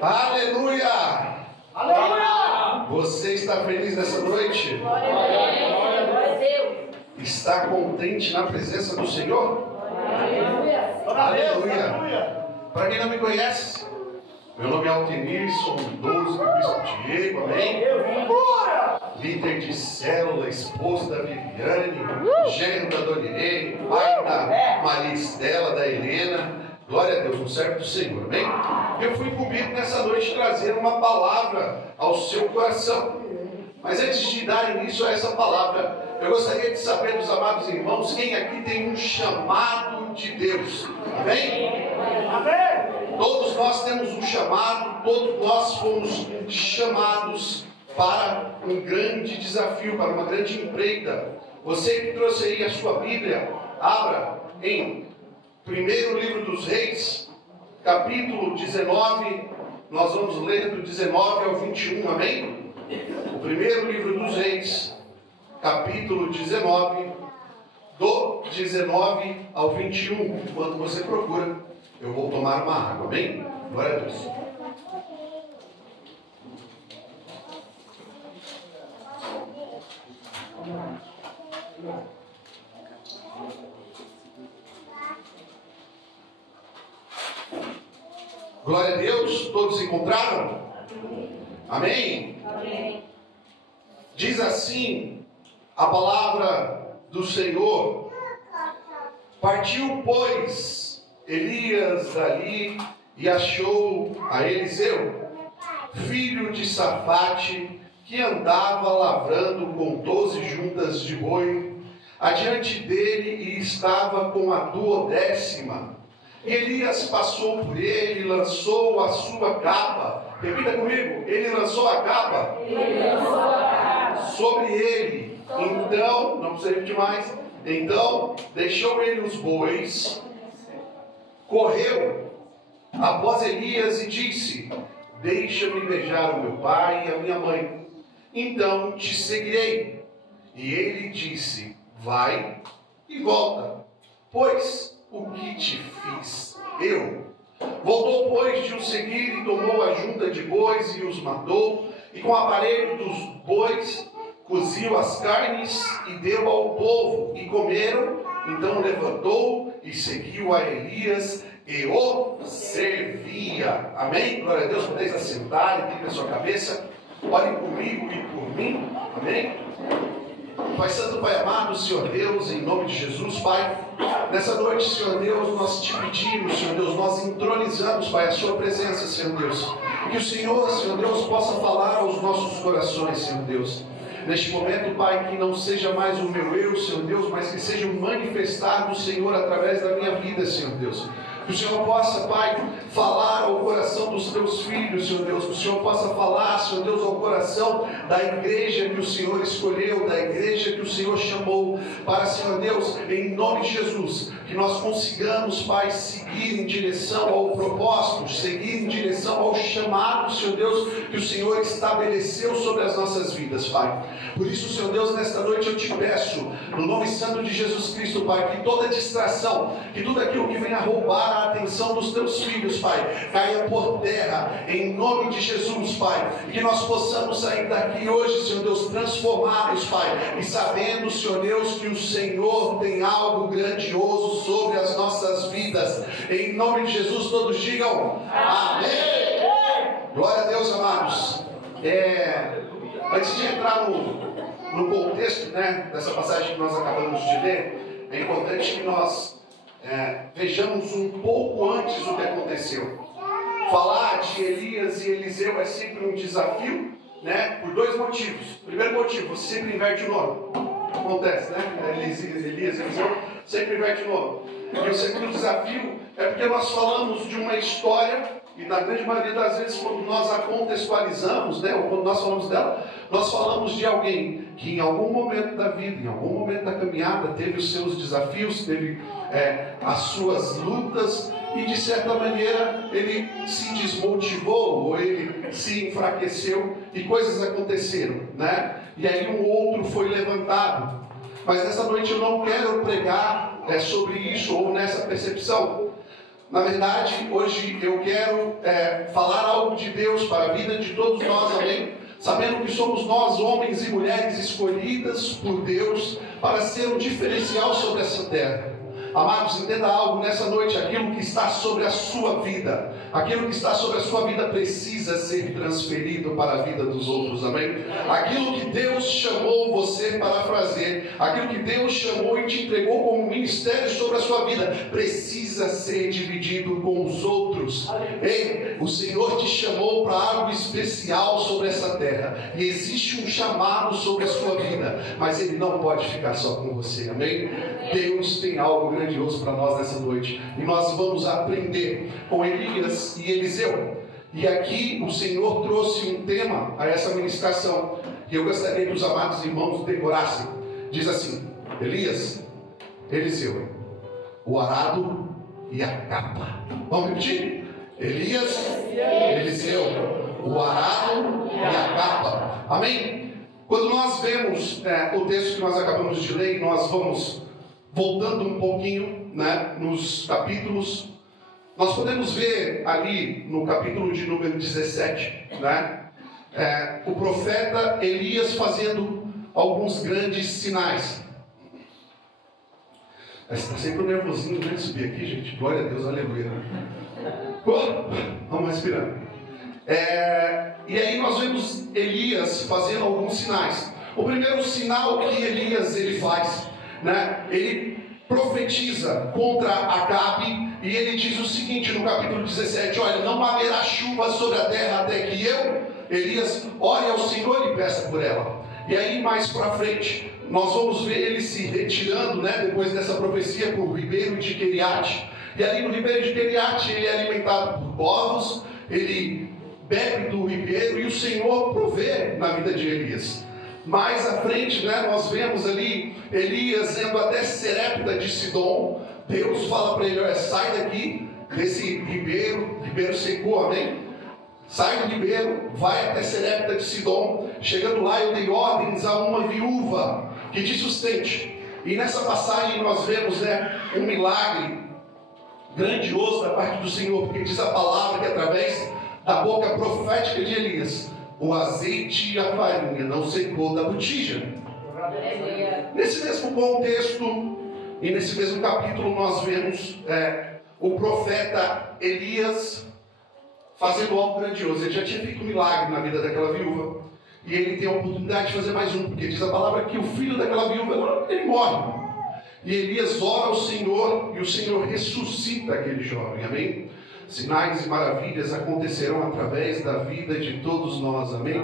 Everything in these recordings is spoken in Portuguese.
Aleluia! Aleluia! Você está feliz nessa noite? Glória a Deus! Está contente na presença do Senhor? Aleluia! Aleluia! Para quem não me conhece, meu nome é Altenir, sou um idoso do Bispo Diego, amém? Líder de célula, esposo da Viviane, genro da Dona Irene, pai da Maria Estela, da Helena. Glória a Deus, no servo do Senhor, amém? Eu fui incumbido nessa noite trazer uma palavra ao seu coração. Mas antes de dar início a essa palavra, eu gostaria de saber dos amados irmãos quem aqui tem um chamado de Deus, amém? Amém! Todos nós temos um chamado, todos nós fomos chamados para um grande desafio, para uma grande empreita. Você que trouxe aí a sua Bíblia, abra em primeiro livro dos Reis, capítulo 19, nós vamos ler do 19 ao 21, amém? O primeiro livro dos Reis, capítulo 19, do 19 ao 21. Enquanto você procura, eu vou tomar uma água, amém? Glória a Deus. Glória a Deus, todos encontraram? Amém? Amém! Diz assim a palavra do Senhor: partiu, pois, Elias dali e achou a Eliseu, filho de Safate, que andava lavrando com 12 juntas de boi, adiante dele, e estava com a 12ª. E Elias passou por ele e lançou a sua capa. Repita comigo: ele lançou a capa sobre ele. Então, não precisa repetir mais. Então, deixou ele os bois, correu após Elias e disse: deixa-me beijar o meu pai e a minha mãe, então te seguirei. E ele disse: vai e volta, pois o que te fiz eu? Voltou, pois, de os seguir, e tomou a junta de bois e os matou, e com o aparelho dos bois coziu as carnes e deu ao povo, e comeram. Então levantou e seguiu a Elias e o servia. Amém? Glória a Deus. Podeis assentar e ter a sua cabeça. Orem comigo e por mim. Amém? Pai Santo, Pai amado, Senhor Deus, em nome de Jesus, Pai, nessa noite, Senhor Deus, nós te pedimos, Senhor Deus, nós entronizamos, Pai, a sua presença, Senhor Deus, que o Senhor Deus, possa falar aos nossos corações, Senhor Deus. Neste momento, Pai, que não seja mais o meu eu, Senhor Deus, mas que seja o manifestar do Senhor através da minha vida, Senhor Deus. Que o Senhor possa, Pai, falar ao coração dos teus filhos, Senhor Deus. Que o Senhor possa falar, Senhor Deus, ao coração da igreja que o Senhor escolheu, da igreja que o Senhor chamou para, Senhor Deus, em nome de Jesus, que nós consigamos, Pai, seguir em direção ao propósito, seguir em direção ao chamado, Senhor Deus, que o Senhor estabeleceu sobre as nossas vidas, Pai. Por isso, Senhor Deus, nesta noite eu te peço, no nome santo de Jesus Cristo, Pai, que toda distração, que tudo aquilo que venha roubar a atenção dos teus filhos, Pai, caia por terra, em nome de Jesus, Pai, e que nós possamos sair daqui hoje, Senhor Deus, transformados, Pai, e sabendo, Senhor Deus, que o Senhor tem algo grandioso sobre as nossas vidas. Em nome de Jesus, todos digam amém. Glória a Deus, amados. Antes de entrar no contexto, né, dessa passagem que nós acabamos de ler, é importante que nós vejamos um pouco antes o que aconteceu. Falar de Elias e Eliseu é sempre um desafio, né, por dois motivos. Primeiro motivo, você sempre inverte o nome. Acontece, né? Elias e Eliseu sempre inverte o nome. E o segundo desafio é porque nós falamos de uma história, e na grande maioria das vezes, quando nós a contextualizamos, né, ou quando nós falamos dela, nós falamos de alguém que em algum momento da vida, em algum momento da caminhada, teve os seus desafios, teve as suas lutas, e de certa maneira ele se desmotivou, ou ele se enfraqueceu, e coisas aconteceram, né? E aí um outro foi levantado. Mas nessa noite eu não quero pregar sobre isso, ou nessa percepção. Na verdade, hoje eu quero falar algo de Deus para a vida de todos nós, amém? Sabendo que somos nós, homens e mulheres, escolhidas por Deus para ser um diferencial sobre essa terra. Amados, entenda algo nessa noite: aquilo que está sobre a sua vida, aquilo que está sobre a sua vida precisa ser transferido para a vida dos outros, amém? Aquilo que Deus chamou você para fazer, aquilo que Deus chamou e te entregou como ministério sobre a sua vida, precisa ser dividido com os outros. Ei, o Senhor te chamou para algo especial sobre essa terra, e existe um chamado sobre a sua vida, mas ele não pode ficar só com você, amém? Deus tem algo grandioso para nós nessa noite, e nós vamos aprender com Elias e Eliseu. E aqui o Senhor trouxe um tema a essa ministração, que eu gostaria que os amados irmãos decorassem. Diz assim: Elias, Eliseu, o arado e a capa. Vamos repetir? Elias, Eliseu, o arado e a capa. Amém? Quando nós vemos o texto que nós acabamos de ler, nós vamos voltando um pouquinho, nos capítulos, nós podemos ver ali no capítulo de número 17, o profeta Elias fazendo alguns grandes sinais. Está sempre um nervosinho, né? Subir aqui, gente. Glória a Deus, aleluia. Vamos respirando. E aí nós vemos Elias fazendo alguns sinais. O primeiro sinal que Elias ele faz, ele profetiza contra Acabe, e ele diz o seguinte no capítulo 17: olha, não haverá chuva sobre a terra até que eu, Elias, ore ao Senhor e peça por ela. E aí mais para frente nós vamos ver ele se retirando, depois dessa profecia, para o ribeiro de Queriate. E ali no ribeiro de Queriate ele é alimentado por povos, ele bebe do ribeiro, e o Senhor provê na vida de Elias. Mais à frente, nós vemos ali Elias indo até Serepta de Sidom. Deus fala para ele: olha, sai daqui desse ribeiro secou, amém? Sai do ribeiro, vai até Serepta de Sidom. Chegando lá, eu dei ordens a uma viúva que te sustente. E nessa passagem nós vemos um milagre grandioso da parte do Senhor, porque diz a palavra que através da boca profética de Elias, o azeite e a farinha não secou da botija. Nesse mesmo contexto e nesse mesmo capítulo nós vemos o profeta Elias fazendo algo grandioso. Ele já tinha feito um milagre na vida daquela viúva, e ele tem a oportunidade de fazer mais um, porque diz a palavra que o filho daquela viúva, ele morre. E Elias ora ao Senhor, e o Senhor ressuscita aquele jovem, amém? Sinais e maravilhas acontecerão através da vida de todos nós, amém?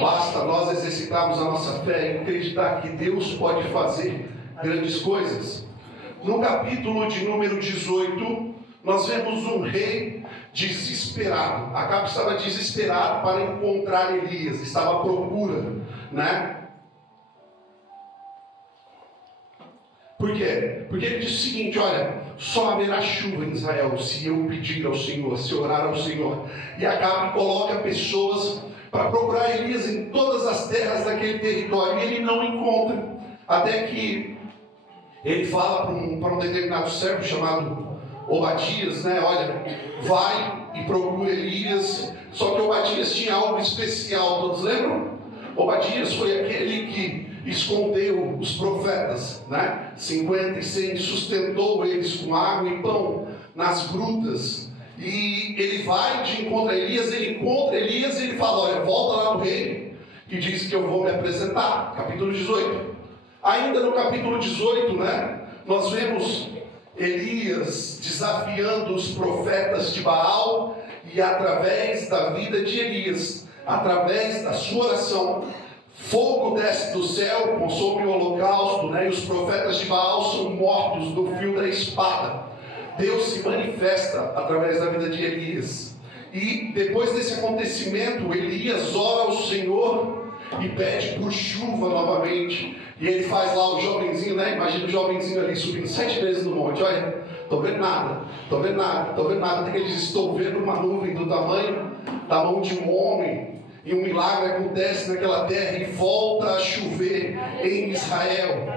Basta nós exercitarmos a nossa fé e acreditar que Deus pode fazer grandes coisas. No capítulo de número 18, nós vemos um rei desesperado. Acabe estava desesperado para encontrar Elias, estava à procura, Por quê? Porque ele diz o seguinte: olha, só haverá chuva em Israel se eu pedir ao Senhor, se orar ao Senhor. E Acabe coloca pessoas para procurar Elias em todas as terras daquele território, e ele não encontra, até que ele fala para um determinado servo chamado Obadias, olha, vai e procura Elias. Só que Obadias tinha algo especial, todos lembram? Obadias foi aquele que escondeu os profetas, 50 e 100, sustentou eles com água e pão nas grutas. E ele vai de encontro a Elias, ele encontra Elias e ele fala: olha, volta lá no rei, que diz que eu vou me apresentar. Capítulo 18. Ainda no capítulo 18, nós vemos Elias desafiando os profetas de Baal, e através da vida de Elias, através da sua oração, fogo desce do céu, consome o holocausto, e os profetas de Baal são mortos do fio da espada. Deus se manifesta através da vida de Elias. E depois desse acontecimento, Elias ora ao Senhor e pede por chuva novamente. E ele faz lá o jovenzinho, imagina o jovenzinho ali subindo 7 vezes no monte. Olha, estou vendo nada, estou vendo nada, estou vendo nada. Até que ele diz: estou vendo uma nuvem do tamanho da mão de um homem. E um milagre acontece naquela terra e volta a chover em Israel.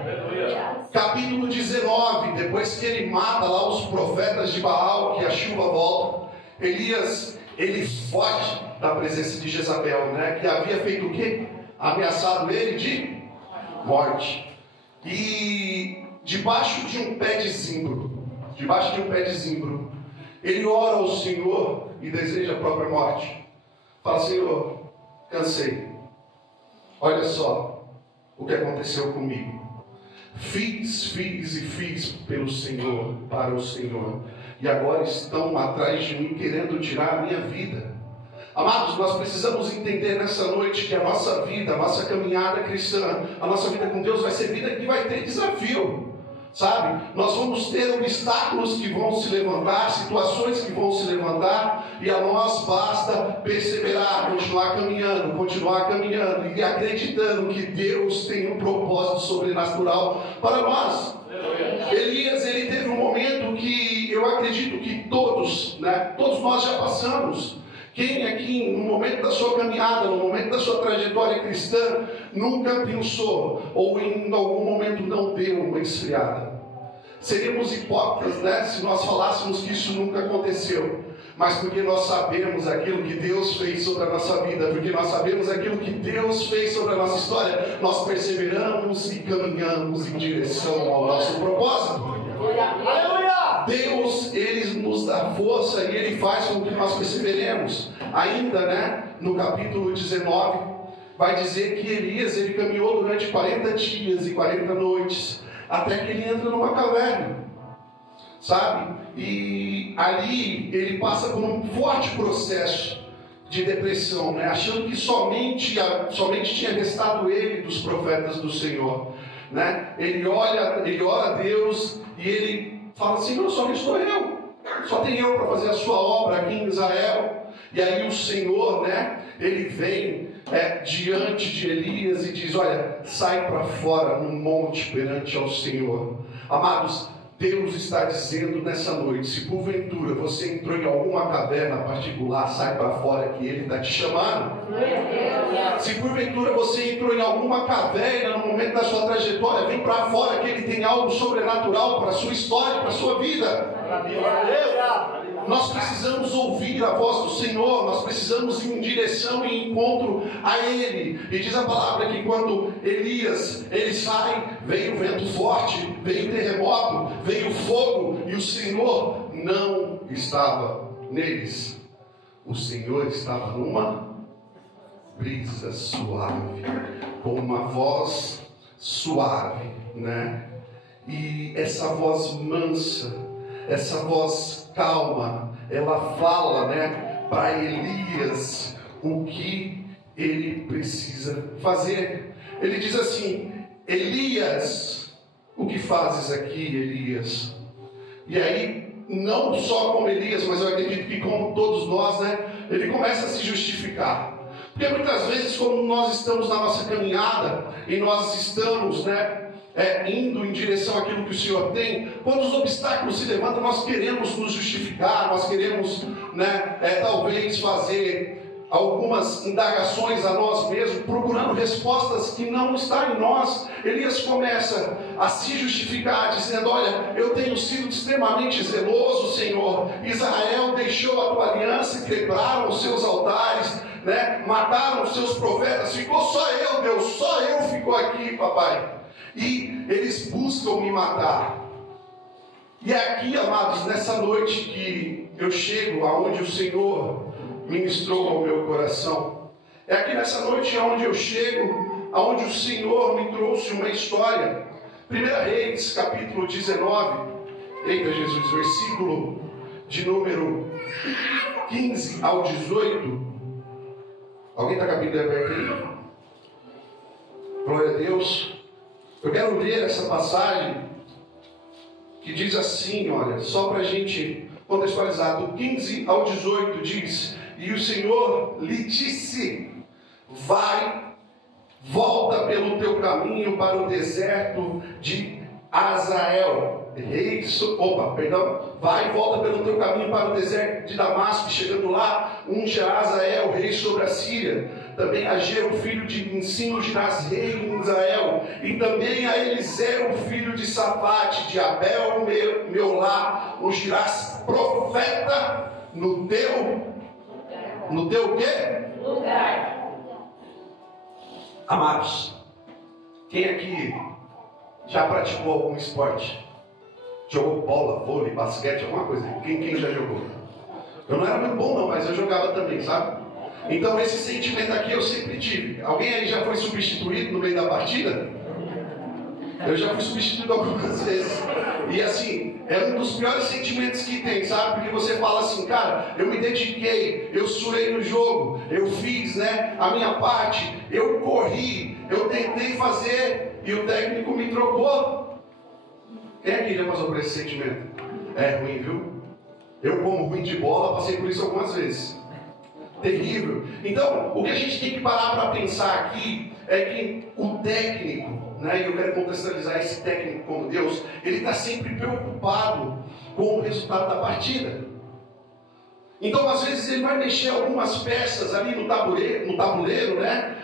Capítulo 19, depois que ele mata lá os profetas de Baal, que a chuva volta, Elias, ele foge da presença de Jezabel, né? Que havia feito o quê? Ameaçado ele de morte. E debaixo de um pé de zimbro, ele ora ao Senhor e deseja a própria morte. Fala: Senhor, cansei. Olha só o que aconteceu comigo. Fiz pelo Senhor, para o Senhor, e agora estão atrás de mim querendo tirar a minha vida. Amados, nós precisamos entender nessa noite que a nossa vida, a nossa caminhada cristã, a nossa vida com Deus vai ser vida que vai ter desafio, sabe? Nós vamos ter obstáculos que vão se levantar, situações que vão se levantar, e a nós basta perseverar, continuar caminhando e acreditando que Deus tem um propósito sobrenatural para nós. Elias, ele teve um momento que eu acredito que todos nós já passamos. Quem aqui, no momento da sua caminhada, no momento da sua trajetória cristã, nunca pensou, ou em algum momento não deu uma esfriada? Seríamos hipócritas, né, se nós falássemos que isso nunca aconteceu. Mas porque nós sabemos aquilo que Deus fez sobre a nossa vida, porque nós sabemos aquilo que Deus fez sobre a nossa história, nós perseveramos e caminhamos em direção ao nosso propósito. Deus, Ele nos dá força e Ele faz com que nós perseveremos. Ainda, no capítulo 19, vai dizer que Elias, ele caminhou durante 40 dias e 40 noites, até que ele entra numa caverna, sabe? E ali ele passa por um forte processo de depressão, achando que somente tinha restado ele dos profetas do Senhor, Ele ora a Deus e ele fala: Senhor, só estou eu, só tem eu para fazer a sua obra aqui em Israel. E aí o Senhor, ele vem diante de Elias e diz: olha, sai para fora no monte perante ao Senhor. Amados, Deus está dizendo nessa noite: se porventura você entrou em alguma caverna particular, sai para fora que Ele está te chamando. Se porventura você entrou em alguma caverna no momento da sua trajetória, vem para fora que Ele tem algo sobrenatural para a sua história, para a sua vida. Nós precisamos ouvir a voz do Senhor, nós precisamos ir em direção e encontro a Ele. E diz a palavra que quando Elias, ele sai, veio o vento forte, veio o terremoto, veio o fogo, e o Senhor não estava neles. O Senhor estava numa brisa suave, com uma voz suave, E essa voz mansa, essa voz calma, ela fala, para Elias o que ele precisa fazer. Ele diz assim: Elias, o que fazes aqui, Elias? E aí, não só como Elias, mas eu acredito que como todos nós, ele começa a se justificar. Porque muitas vezes, quando nós estamos na nossa caminhada e nós estamos, indo em direção àquilo que o Senhor tem, quando os obstáculos se levantam, nós queremos nos justificar, nós queremos, talvez fazer algumas indagações a nós mesmos, procurando respostas que não estão em nós. Elias começa a se justificar, dizendo: olha, eu tenho sido extremamente zeloso, Senhor. Israel deixou a tua aliança, quebraram os seus altares, mataram os seus profetas, ficou só eu, Deus, só eu ficou aqui, papai. E eles buscam me matar. E é aqui, amados, nessa noite que eu chego aonde o Senhor ministrou ao meu coração. É aqui nessa noite aonde eu chego, aonde o Senhor me trouxe uma história. 1 Reis, capítulo 19. Eita Jesus, versículo de número 15 ao 18. Alguém está com a Bíblia aberta aí? Glória a Deus. Eu quero ler essa passagem que diz assim, olha, só para a gente contextualizar, do 15 ao 18 diz: e o Senhor lhe disse: volta pelo teu caminho para o deserto de Azael. Volta pelo teu caminho para o deserto de Damasco, chegando lá, unge a Azael, rei sobre a Síria. Também a Geu, filho de Ensino, dirás rei em Israel. E também a Eliseu, filho de Safate de Abel, meu lar, ungirás profeta no teu quê? Lugar. Amados, quem aqui já praticou algum esporte? Jogou bola, vôlei, basquete, alguma coisa? Quem já jogou? Eu não era muito bom não, mas eu jogava também, sabe? Então esse sentimento aqui eu sempre tive. Alguém aí já foi substituído no meio da partida? Eu já fui substituído algumas vezes. E assim, é um dos piores sentimentos que tem, sabe? Porque você fala assim, cara, eu me dediquei, eu suei no jogo, eu fiz, né, a minha parte, eu corri, eu tentei fazer e o técnico me trocou. Quem aqui já passou por esse sentimento? É ruim, viu? Eu, como ruim de bola, passei por isso algumas vezes. Terrível. Então, o que a gente tem que parar para pensar aqui é que o técnico, né, e eu quero contextualizar esse técnico como Deus, ele está sempre preocupado com o resultado da partida. Então, às vezes, ele vai mexer algumas peças ali no tabuleiro, né?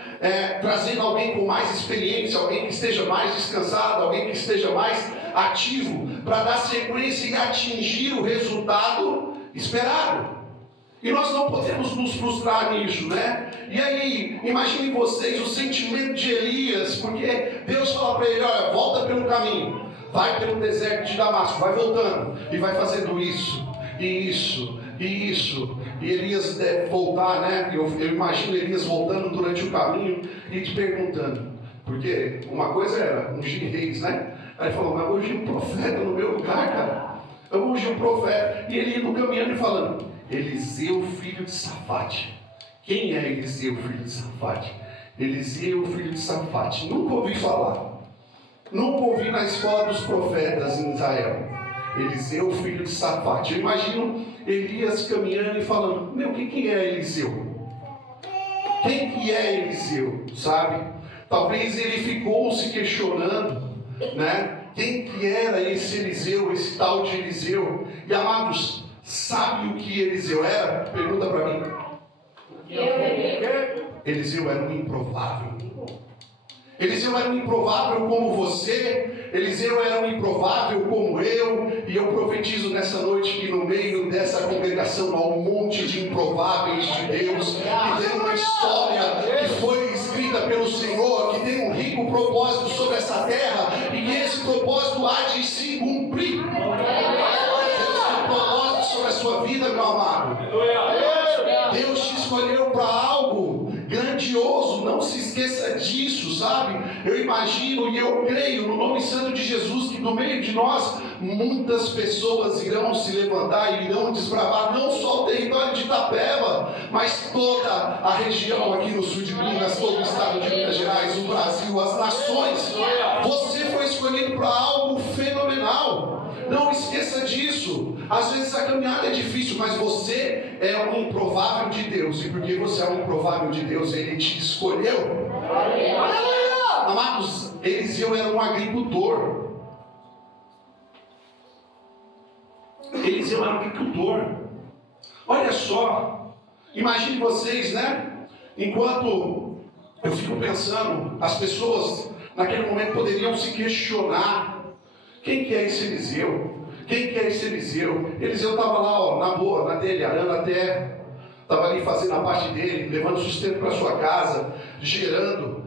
Trazendo alguém com mais experiência, alguém que esteja mais descansado, alguém que esteja mais ativo, para dar sequência e atingir o resultado esperado. E nós não podemos nos frustrar nisso, né? E aí, imaginem vocês o sentimento de Elias, porque Deus fala para ele, olha, volta pelo caminho, vai pelo deserto de Damasco, vai voltando, e vai fazendo isso, e isso, e isso. E Elias deve voltar, né? Eu imagino Elias voltando durante o caminho e te perguntando, porque uma coisa era ungir reis, né? Aí ele falou, mas eu vou ungir um profeta no meu lugar, cara. Eu vou ungir um profeta. E ele indo caminhando e falando, Eliseu, filho de Safate. Quem é Eliseu, filho de Safate? Eliseu, filho de Safate. Nunca ouvi falar. Nunca ouvi na escola dos profetas em Israel. Eliseu, filho de Safate. Eu imagino Elias caminhando e falando, meu, quem é Eliseu? Quem que é Eliseu? Sabe? Talvez ele ficou se questionando, né? Quem que era esse Eliseu, esse tal de Eliseu? E amados, sabe o que Eliseu era? Pergunta para mim. Eliseu era um improvável. Eliseu era um improvável como você. Eliseu era um improvável como eu. E eu profetizo nessa noite que no meio dessa congregação há um monte de improváveis de Deus, que tem uma história que foi escrita pelo Senhor, que tem um rico propósito sobre essa terra, e que esse propósito há de se cumprir. Deus tem um propósito sobre a sua vida, meu amado. Deus te escolheu para algo grandioso, não se esqueça disso, sabe? Eu imagino e eu creio no nome santo de Jesus que no meio de nós muitas pessoas irão se levantar e irão desbravar não só o território de Itapeva, mas toda a região aqui no sul de Minas, todo o estado de Minas Gerais, o Brasil, as nações. Você foi escolhido para algo fenomenal. Não esqueça disso. Às vezes a caminhada é difícil, mas você é um improvável de Deus. E porque você é um improvável de Deus, Ele te escolheu. Amados, Eliseu era um agricultor. Eliseu era um agricultor. Olha só. Imagine vocês, né? Enquanto eu fico pensando, as pessoas naquele momento poderiam se questionar. Quem que é esse Eliseu? Quem que é esse Eliseu? Eliseu estava lá, ó, na boa, na dele, arando a terra. Estava ali fazendo a parte dele, levando sustento para sua casa, gerando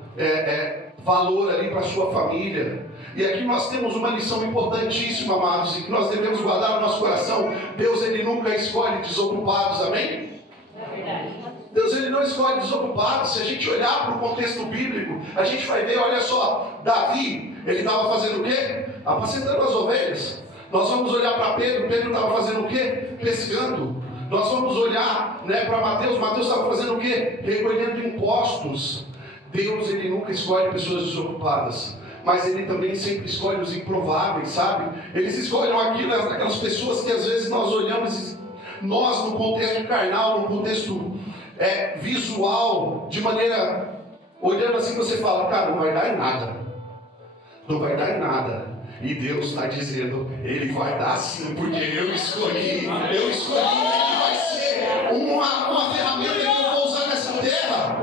valor ali para sua família. E aqui nós temos uma lição importantíssima, amados, e que nós devemos guardar no nosso coração. Deus, Ele nunca escolhe desocupados, amém? É verdade. Deus, Ele não escolhe desocupados. Se a gente olhar para o contexto bíblico, a gente vai ver, olha só, Davi, ele estava fazendo o quê? Apacentando as ovelhas. Nós vamos olhar para Pedro, Pedro estava fazendo o quê? Pescando. Nós vamos olhar, né, para Mateus, Mateus estava fazendo o quê? Recolhendo impostos. Deus, Ele nunca escolhe pessoas desocupadas, mas Ele também sempre escolhe os improváveis, sabe? Eles escolhem aquelas pessoas que às vezes nós olhamos, nós no contexto carnal, no contexto visual, de maneira, olhando assim, você fala, cara, não vai dar em nada. Não vai dar em nada. E Deus está dizendo, Ele vai dar sim, porque eu escolhi, Ele vai ser uma ferramenta que eu vou usar nessa terra.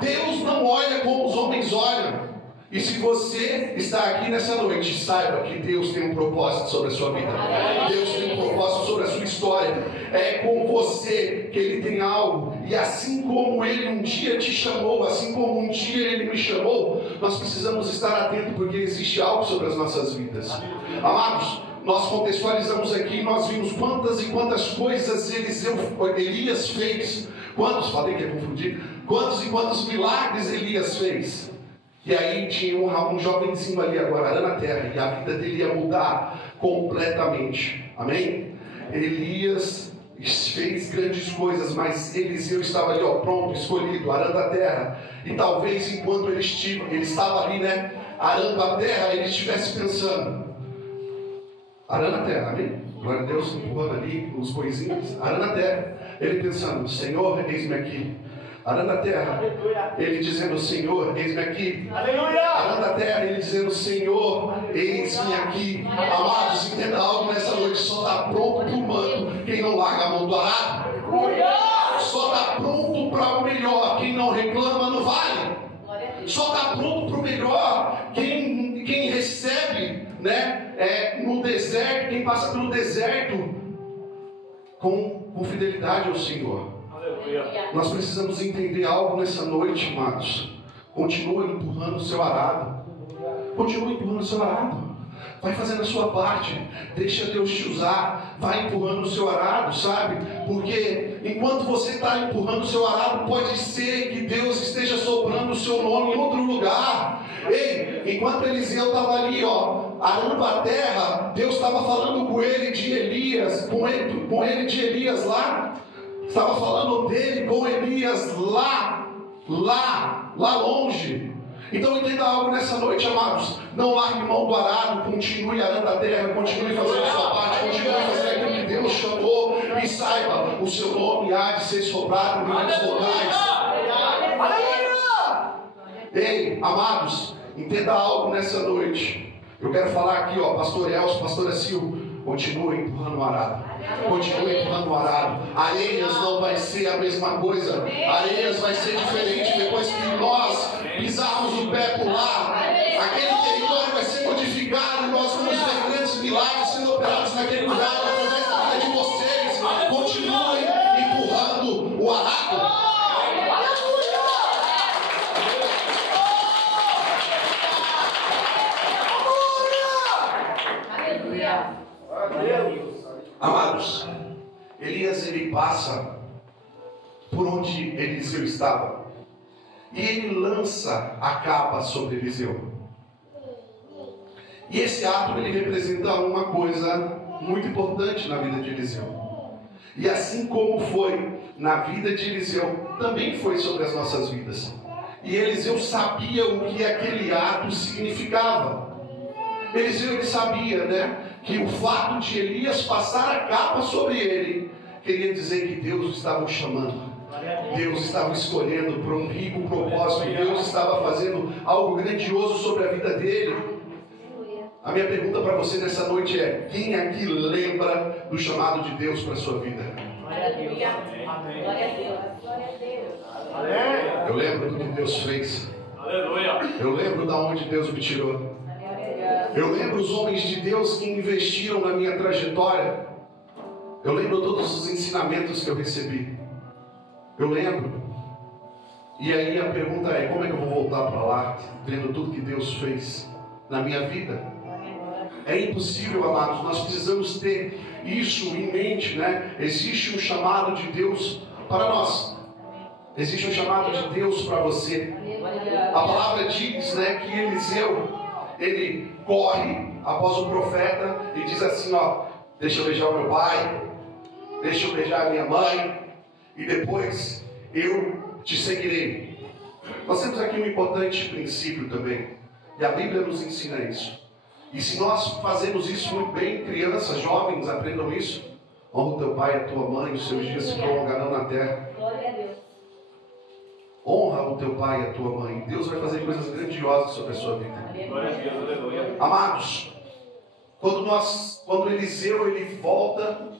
Deus não olha como os homens olham. E se você está aqui nessa noite, saiba que Deus tem um propósito sobre a sua vida. Deus tem um propósito sobre a sua história. É com você que Ele tem algo. E assim como Ele um dia te chamou, assim como um dia Ele me chamou, nós precisamos estar atentos, porque existe algo sobre as nossas vidas. Amados, nós contextualizamos aqui, nós vimos quantas e quantas coisas Elias fez. Falei que ia confundir. Quantos e quantos milagres Elias fez. E aí tinha um jovenzinho ali agora, arando a terra, e a vida dele ia mudar completamente. Amém? Elias fez grandes coisas, mas Eliseu estava ali, pronto, escolhido, arando a terra. E talvez enquanto ele estava ali, né, arando a terra, ele estivesse pensando, arando a terra, amém? Glória a Deus, empurrando ali os coisinhos, arando a terra. Ele pensando, Senhor, eis-me aqui. Arando a terra, ele dizendo, Senhor, eis-me aqui. Aleluia! Arando a terra, ele dizendo, Senhor, eis-me aqui. Amados, entenda algo nessa noite, só está pronto para o manto quem não larga a mão do arado. Só está pronto para o melhor quem não reclama no vale. Só está pronto para o melhor quem recebe, né, no deserto, quem passa pelo deserto com fidelidade ao Senhor. Nós precisamos entender algo nessa noite, amados. Continua empurrando o seu arado. Continua empurrando o seu arado. Vai fazendo a sua parte. Deixa Deus te usar. Vai empurrando o seu arado, sabe? Porque enquanto você está empurrando o seu arado, pode ser que Deus esteja soprando o seu nome em outro lugar. Ei, enquanto Eliseu estava ali, arando a terra, Deus estava falando com ele de Elias, com ele de Elias lá. Estava falando dele com Elias lá longe. Então entenda algo nessa noite, amados. Não largue mão do arado, continue arando a terra, continue fazendo a sua parte, continue fazendo aquilo que Deus chamou. E saiba, o seu nome há de ser soprado em muitos locais. Ei, amados, entenda algo nessa noite. Eu quero falar aqui, pastor Elcio, pastora Sil, continue empurrando o arado. Continue empurrando o arado. Areias não vai ser a mesma coisa. Areias vai ser diferente depois que nós pisarmos o pé por lá. Aquele território vai ser modificado. Nós vamos ver grandes milagres sendo operados naquele lugar. Através da vida de vocês. Continuem empurrando o arado. Amados, Elias ele passa por onde Eliseu estava e ele lança a capa sobre Eliseu. E esse ato ele representa uma coisa muito importante na vida de Eliseu. E assim como foi na vida de Eliseu, também foi sobre as nossas vidas. E Eliseu sabia o que aquele ato significava. Eliseu ele sabia, né, que o fato de Elias passar a capa sobre ele queria dizer que Deus estava o chamando. Deus estava escolhendo para um rico propósito. Deus estava fazendo algo grandioso sobre a vida dele. A minha pergunta para você nessa noite é: quem aqui lembra do chamado de Deus para a sua vida? Glória a Deus. Amém. Glória a Deus. Glória a Deus. Eu lembro do que Deus fez. Eu lembro de onde Deus me tirou. Eu lembro os homens de Deus que investiram na minha trajetória. Eu lembro todos os ensinamentos que eu recebi. Eu lembro. E aí a pergunta é: como é que eu vou voltar para lá, vendo tudo que Deus fez na minha vida? É impossível, amados. Nós precisamos ter isso em mente, né? Existe um chamado de Deus para nós. Existe um chamado de Deus para você. A palavra diz, né, que Eliseu, ele corre após o profeta e diz assim: deixa eu beijar o meu pai, deixa eu beijar a minha mãe, e depois eu te seguirei. Nós temos aqui um importante princípio também, e a Bíblia nos ensina isso. E se nós fazemos isso muito bem, crianças, jovens, aprendam isso. Honra o teu pai e a tua mãe, os seus dias se prolongarão na terra. Glória a Deus. Honra o teu pai e a tua mãe. Deus vai fazer coisas grandiosas sobre a sua vida. Glória a Deus, aleluia. Amados, quando Eliseu ele volta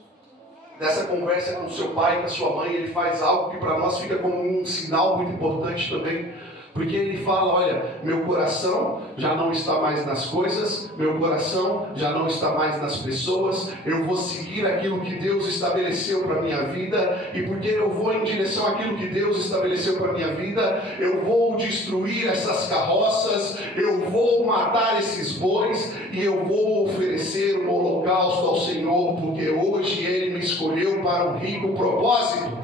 dessa conversa com seu pai e com a sua mãe, ele faz algo que para nós fica como um sinal muito importante também. Porque ele fala, olha, meu coração já não está mais nas coisas, meu coração já não está mais nas pessoas, eu vou seguir aquilo que Deus estabeleceu para a minha vida, e porque eu vou em direção àquilo que Deus estabeleceu para a minha vida, eu vou destruir essas carroças, eu vou matar esses bois, e eu vou oferecer um holocausto ao Senhor, porque hoje Ele me escolheu para um rico propósito.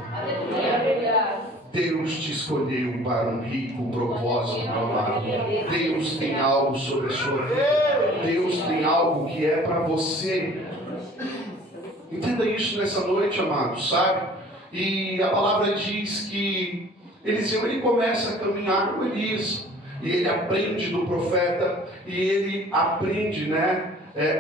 Deus te escolheu para um rico propósito, meu amado. Deus tem algo sobre a sua vida. Deus tem algo que é para você. Entenda isso nessa noite, amado, sabe? E a palavra diz que Eliseu, ele começa a caminhar com Elias. E ele aprende do profeta. E ele aprende,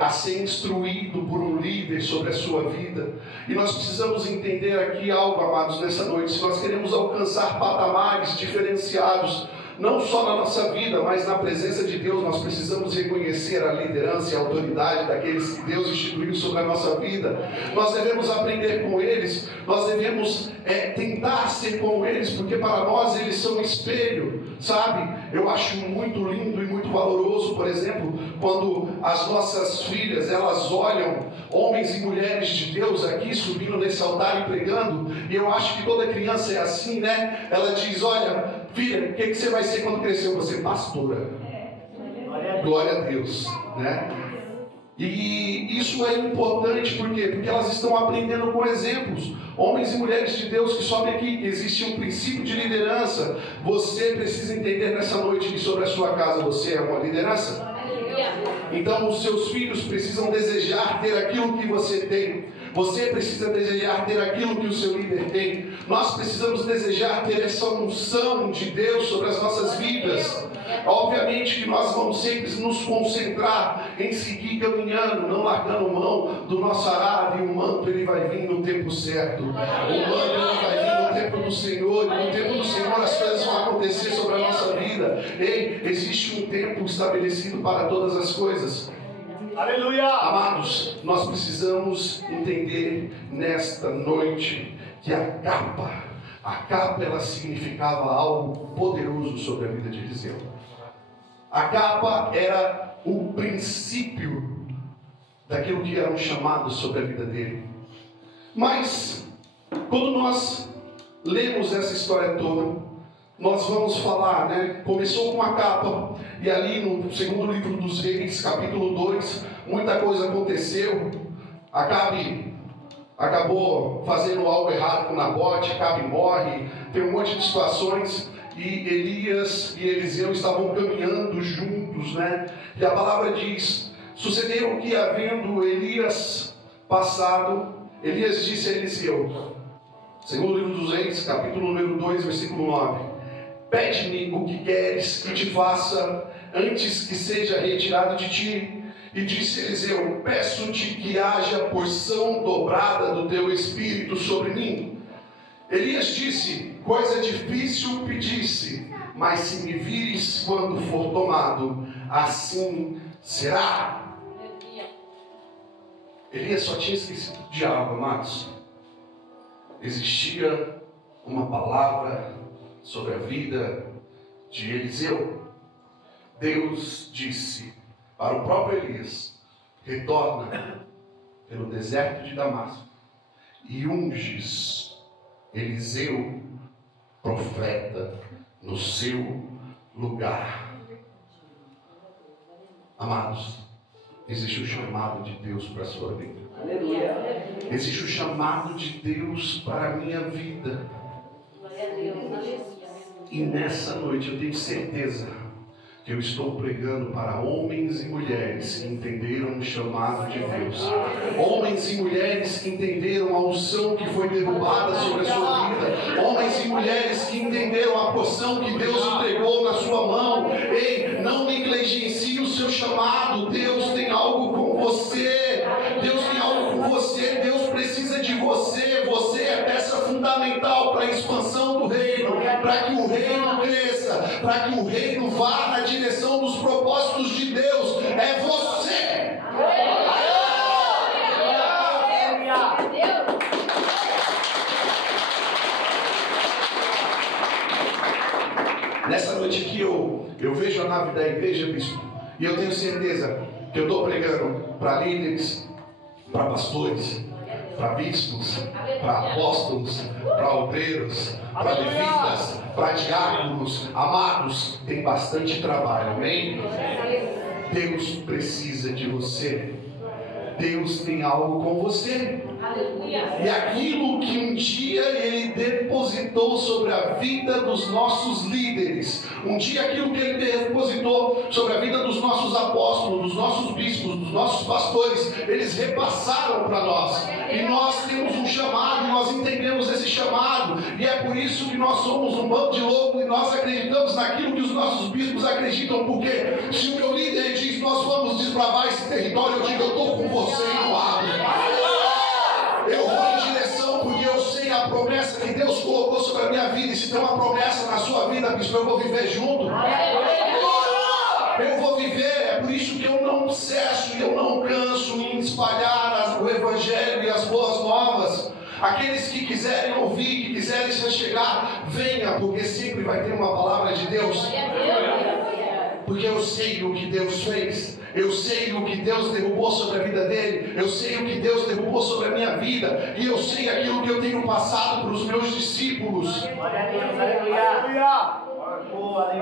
a ser instruído por um líder sobre a sua vida. E nós precisamos entender aqui algo, amados, nessa noite. Se nós queremos alcançar patamares diferenciados, não só na nossa vida, mas na presença de Deus, nós precisamos reconhecer a liderança e a autoridade daqueles que Deus instituiu sobre a nossa vida. Nós devemos aprender com eles, nós devemos tentar ser como eles, porque para nós eles são um espelho, sabe? Eu acho muito lindo e muito valoroso, por exemplo, quando as nossas filhas, elas olham homens e mulheres de Deus aqui subindo nesse altar e pregando, e eu acho que toda criança é assim, né? Ela diz, olha, filha, o que você vai ser quando crescer? Você pastora. Glória a Deus, né? E isso é importante, por quê? Porque elas estão aprendendo com exemplos. Homens e mulheres de Deus que sobem aqui, que existe um princípio de liderança. Você precisa entender nessa noite que sobre a sua casa você é uma liderança. Então os seus filhos precisam desejar ter aquilo que você tem. Você precisa desejar ter aquilo que o seu líder tem. Nós precisamos desejar ter essa unção de Deus sobre as nossas vidas. Obviamente que nós vamos sempre nos concentrar em seguir caminhando, não largando mão do nosso arado, e o manto ele vai vir no tempo certo. O manto ele vai vir no tempo do Senhor, e no tempo do Senhor as coisas vão acontecer sobre a nossa vida. Ei, existe um tempo estabelecido para todas as coisas. Aleluia! Amados, nós precisamos entender nesta noite que a capa ela significava algo poderoso sobre a vida de Eliseu. A capa era o princípio daquilo que eram chamados sobre a vida dele. Mas, quando nós lemos essa história toda, nós vamos falar, começou com a capa, e ali no segundo livro dos Reis, capítulo 2, muita coisa aconteceu. Acabe acabou fazendo algo errado com Nabote, Acabe morre, tem um monte de situações, e Elias e Eliseu estavam caminhando juntos, e a palavra diz, sucedeu que havendo Elias passado, Elias disse a Eliseu, segundo livro dos Reis, capítulo número 2, versículo 9, pede-me o que queres que te faça antes que seja retirado de ti. E disse Eliseu, peço-te que haja porção dobrada do teu espírito sobre mim. Elias disse, coisa difícil pedisse, mas se me vires quando for tomado, assim será. Elias só tinha esquecido de algo, amados. Existia uma palavra sobre a vida de Eliseu. Deus disse para o próprio Elias, retorna pelo deserto de Damasco e unges Eliseu, profeta, no seu lugar. Amados, existe o chamado de Deus para a sua vida. Aleluia. Existe o chamado de Deus para a minha vida. E nessa noite eu tenho certeza que eu estou pregando para homens e mulheres que entenderam o chamado de Deus. Homens e mulheres que entenderam a unção que foi derrubada sobre a sua vida. Homens e mulheres que entenderam a porção que Deus entregou na sua mão. Ei, não negligencie o seu chamado. Deus tem algo com você. Deus tem algo com você. Deus precisa de você. Você é peça fundamental para a expansão do reino. Para que o reino cresça. Para que o reino vá na direção dos propósitos de Deus. É você. Nessa noite chave da igreja, bispo. E eu tenho certeza que eu estou pregando para líderes, para pastores, para bispos, para apóstolos, para obreiros, para levitas, para diáconos. Amados, tem bastante trabalho, amém? Deus precisa de você. Deus tem algo com você. E aquilo que um dia Ele depositou sobre a vida dos nossos líderes, um dia aquilo que Ele depositou sobre a vida dos nossos apóstolos, dos nossos bispos, dos nossos pastores, eles repassaram para nós. E nós temos um chamado, nós entendemos esse chamado, e é por isso que nós somos um bando de loucos e nós acreditamos naquilo que os nossos bispos acreditam, porque se o meu líder diz nós vamos desbravar esse território, eu digo eu estou com você e não abro. Eu vou em direção porque eu sei a promessa que Deus colocou sobre a minha vida. E se tem uma promessa na sua vida, bispo, eu vou viver junto. Eu vou viver. É por isso que eu não cesso e eu não canso em espalhar o Evangelho e as boas novas. Aqueles que quiserem ouvir, que quiserem se chegar, venha, porque sempre vai ter uma palavra de Deus. Porque eu sei o que Deus fez. Eu sei o que Deus derrubou sobre a vida dele. Eu sei o que Deus derrubou sobre a minha vida. E eu sei aquilo que eu tenho passado para os meus discípulos.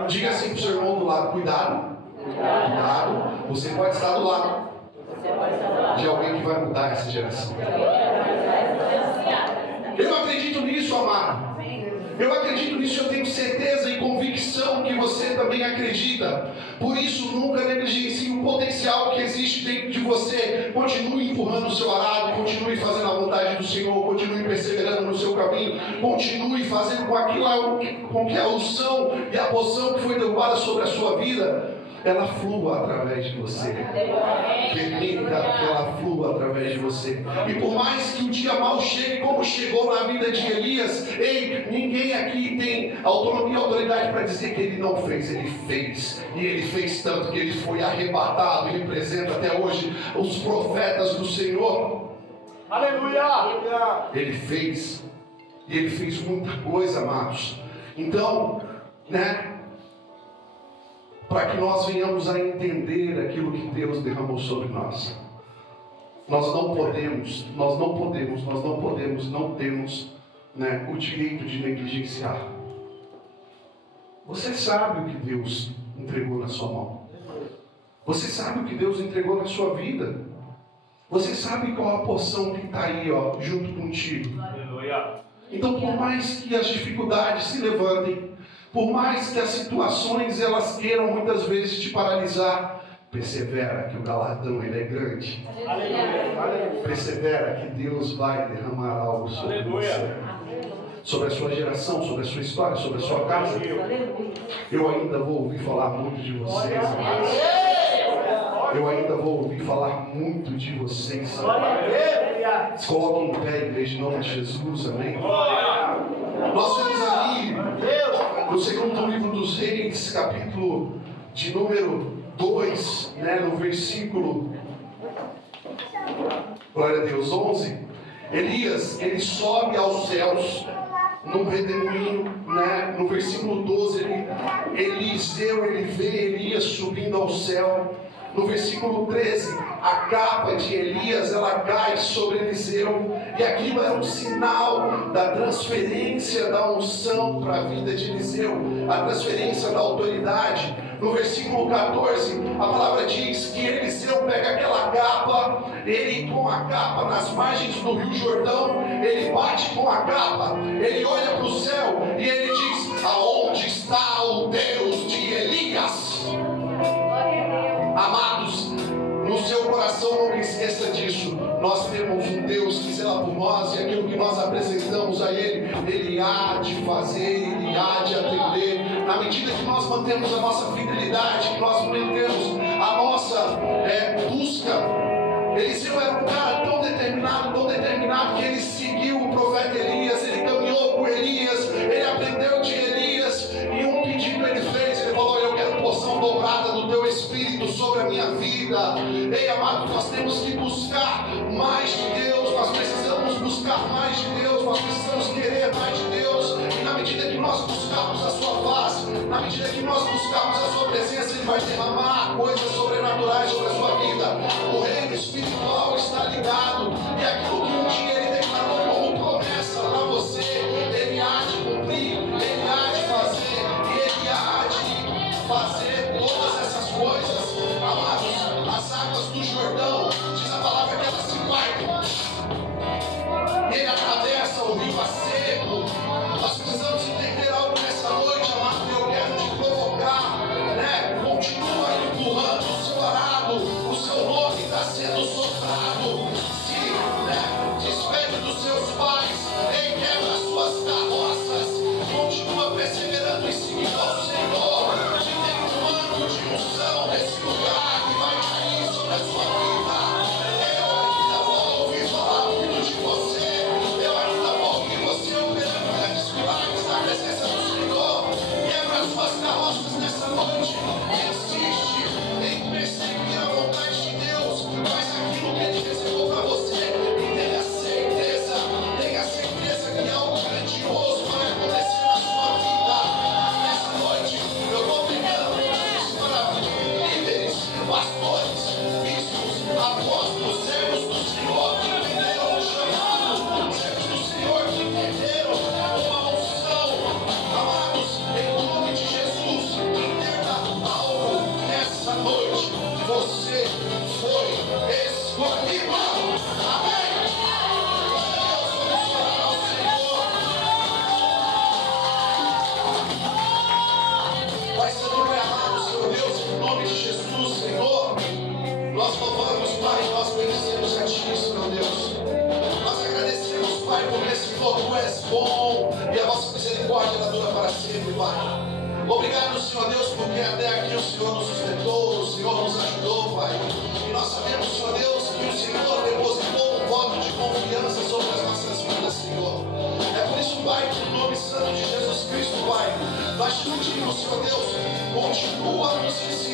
Diga assim para o seu irmão do lado: cuidado. Cuidado. Você pode estar do lado de alguém que vai mudar essa geração. Eu acredito nisso, amado. Eu acredito nisso, eu tenho certeza e convicção que você também acredita. Por isso, nunca negligencie o potencial que existe dentro de você. Continue empurrando o seu arado, continue fazendo a vontade do Senhor, continue perseverando no seu caminho, continue fazendo com que a unção e a poção que foi derrubada sobre a sua vida, ela flua através de você. Permita que ela flua através de você. E por mais que o dia mal chegue como chegou na vida de Elias, ninguém aqui tem autonomia e autoridade para dizer que ele não fez. Ele fez. E ele fez tanto que ele foi arrebatado e representa até hoje os profetas do Senhor. Aleluia! Ele fez. E ele fez muita coisa, amados. Então, para que nós venhamos a entender aquilo que Deus derramou sobre nós. Nós não temos o direito de negligenciar. Você sabe o que Deus entregou na sua mão. Você sabe o que Deus entregou na sua vida. Você sabe qual a porção que está aí, junto contigo. Então, por mais que as dificuldades se levantem, por mais que as situações elas queiram muitas vezes te paralisar, persevera que o galardão ele é grande. Persevera que Deus vai derramar algo sobre você, sobre a sua geração, sobre a sua história, sobre a sua casa. Eu ainda vou ouvir falar muito de vocês, amados. Eu ainda vou ouvir falar muito de vocês. Se coloquem em pé, igreja, em nome de Jesus, amém? Nós vemos ali no segundo livro dos Reis, capítulo de número 2, no versículo, glória a Deus, 11. Elias, ele sobe aos céus num redemoinho, no versículo 12, Eliseu, ele vê Elias subindo ao céu. No versículo 13, a capa de Elias, ela cai sobre Eliseu, e aquilo era um sinal da transferência da unção para a vida de Eliseu, a transferência da autoridade. No versículo 14, a palavra diz que Eliseu pega aquela capa, ele com a capa nas margens do Rio Jordão, ele bate com a capa, ele olha para o céu e ele diz: aonde está o Deus de Elias? Amados, no seu coração não esqueça disso. Nós temos um Deus que zela por nós, e aquilo que nós apresentamos a Ele, Ele há de fazer, Ele há de atender. Na medida que nós mantemos a nossa fidelidade, que nós mantemos a nossa busca. Eliseu era um cara tão determinado, que ele seguiu o profeta Elias, ele caminhou com Elias, ele aprendeu de Elias, e um pedido ele fez, ele falou: eu quero porção dobrada do teu Espírito sobre a minha vida. Ei, amado, nós temos que buscar mais de Deus, nós precisamos buscar mais de Deus, nós precisamos querer mais de Deus, e na medida que nós buscarmos a sua face, Na medida que nós buscarmos a sua presença, Ele vai derramar coisas sobrenaturais sobre a sua vida. O reino espiritual está ligado. E aquilo que um dia Ele declarou como promessa para você, Ele há de cumprir, Ele há de fazer, e Ele há de fazer todas essas coisas. Amados, as águas do Jordão, diz a palavra que elas se partem. Ele atravessa o rio a seco. Nós precisamos entender algo nessa noite, amado. Eu quero te provocar, né? Continua empurrando o seu arado, o seu nome está sendo soprado. Se, né? Despede dos seus pais, Ele quebra as suas carroças. Continua perseverando em seguir ao Senhor. Que tem um ano de unção nesse lugar que vai cair sobre a sua vida. Eu ainda vou ouvir falar muito de você. Eu ainda vou ouvir você operando grandes milagres na presença do Senhor. Quebra as suas carroças nessa noite. Insiste em perseguir a vontade de Deus. Faz aquilo que Ele reservou para você. E tenha certeza que algo grandioso vai acontecer na sua vida. Nessa noite, eu estou pregando isso para líderes, pastores, bispos, apóstolos, servos do Senhor que entenderam o chamado, servos do Senhor que entenderam uma unção. Amados, em nome de Jesus, entenda algo nessa noite. Você foi escolhido. Amém. Deus, vamos orar ao Senhor. Vai ser amado, Senhor Deus, em nome de Jesus, Senhor. Nós louvamos, Pai, nós bendizemos a Ti, Senhor Deus. Nós agradecemos, Pai, porque, Senhor, Tu és bom e a vossa misericórdia ela dura para sempre, Pai. Obrigado, Senhor Deus, porque até aqui o Senhor nos sustentou, o Senhor nos ajudou, Pai. E nós sabemos, Senhor Deus, que o Senhor depositou um voto de confiança sobre as nossas vidas, Senhor. É por isso, Pai, que no nome santo de Jesus Cristo, Pai, nós te pedimos, Senhor Deus, continua nos ensinando.